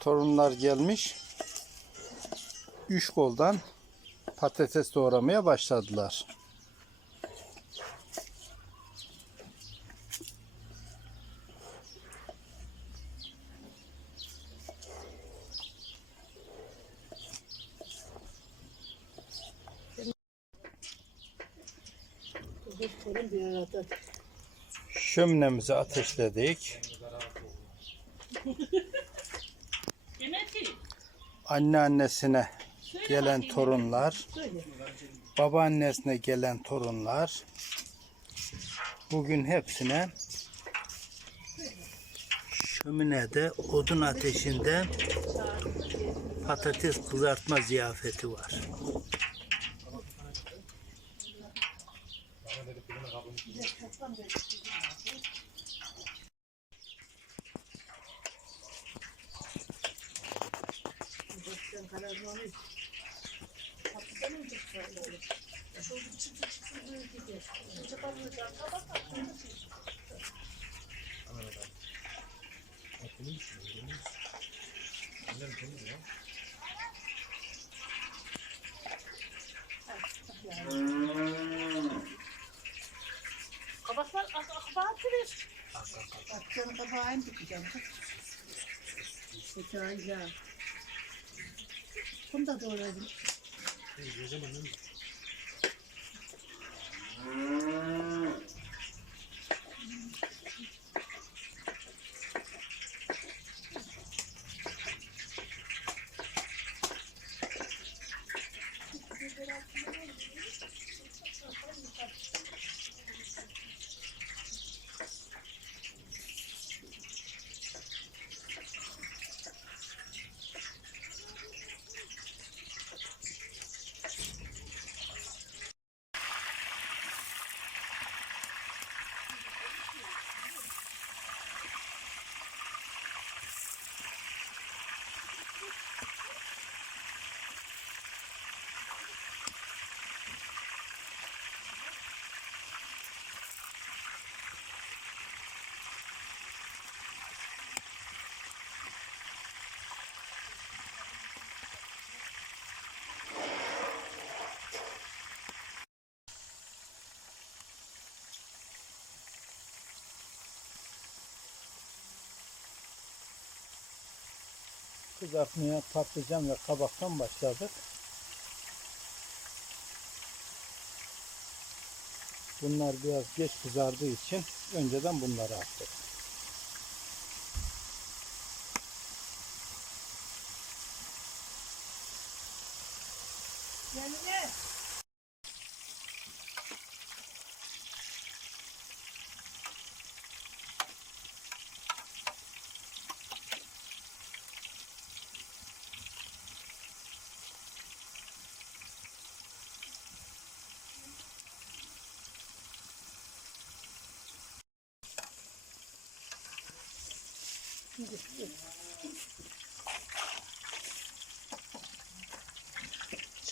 Torunlar gelmiş. 3 koldan patates doğramaya başladılar. Şöminemizi ateşledik. Anneannesine gelen torunlar, babaannesine gelen torunlar, bugün hepsine şöminede odun ateşinde patates kızartma ziyafeti var. Kabaklar akbatırır. Akşam kabağını dikeceğim. Güzel. Bunu da doğradım. Kızartmaya patlıcan ve kabaktan başladık. Bunlar biraz geç kızardığı için önceden bunları attık.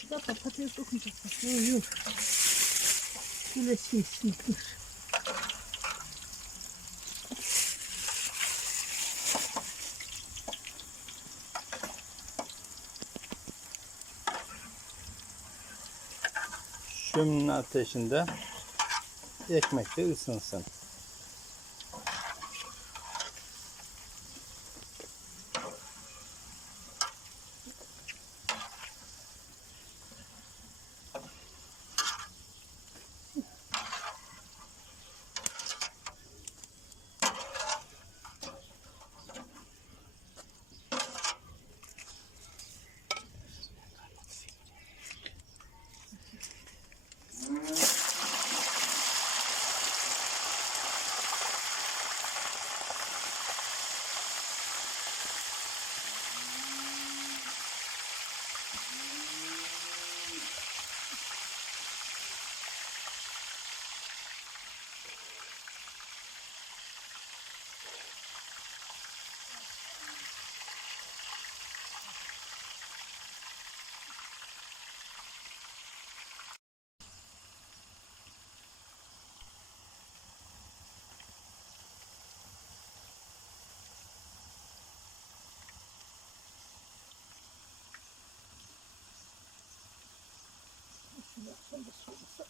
Şurada patates dokunacak. Yok. Şöyle şimdi dur. Şöminin ateşinde ekmek de ısınsın. Şunu da soğusa.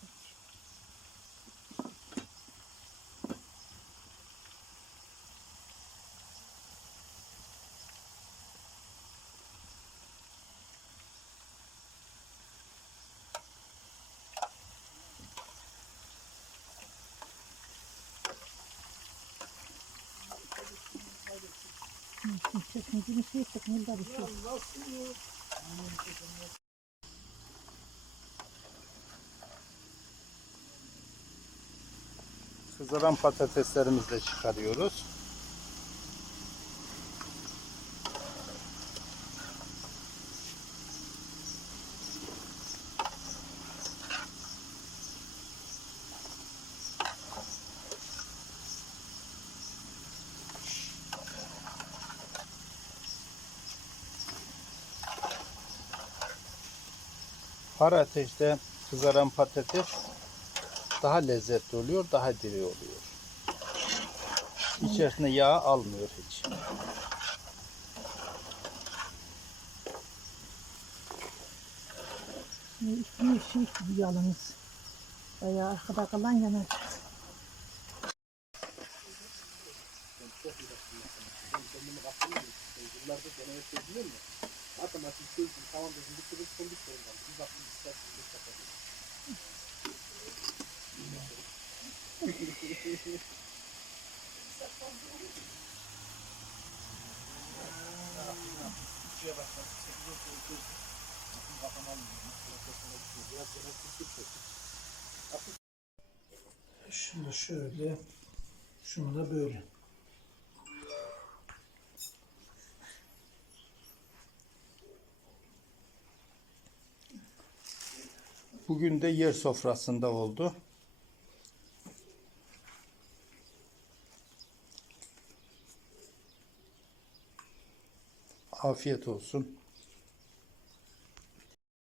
Çekmecini şey ettik, burada bir şey. Kızaran patateslerimizi de çıkarıyoruz. Har ateşte kızaran patates daha lezzetli oluyor, daha diri oluyor. İçerisine yağ almıyor hiç. Üstüne şey gibi yalnız. Bayağı arkada kalan yanar. Şunu da şöyle, şunu da böyle. Bugün de yer sofrasında oldu. Afiyet olsun.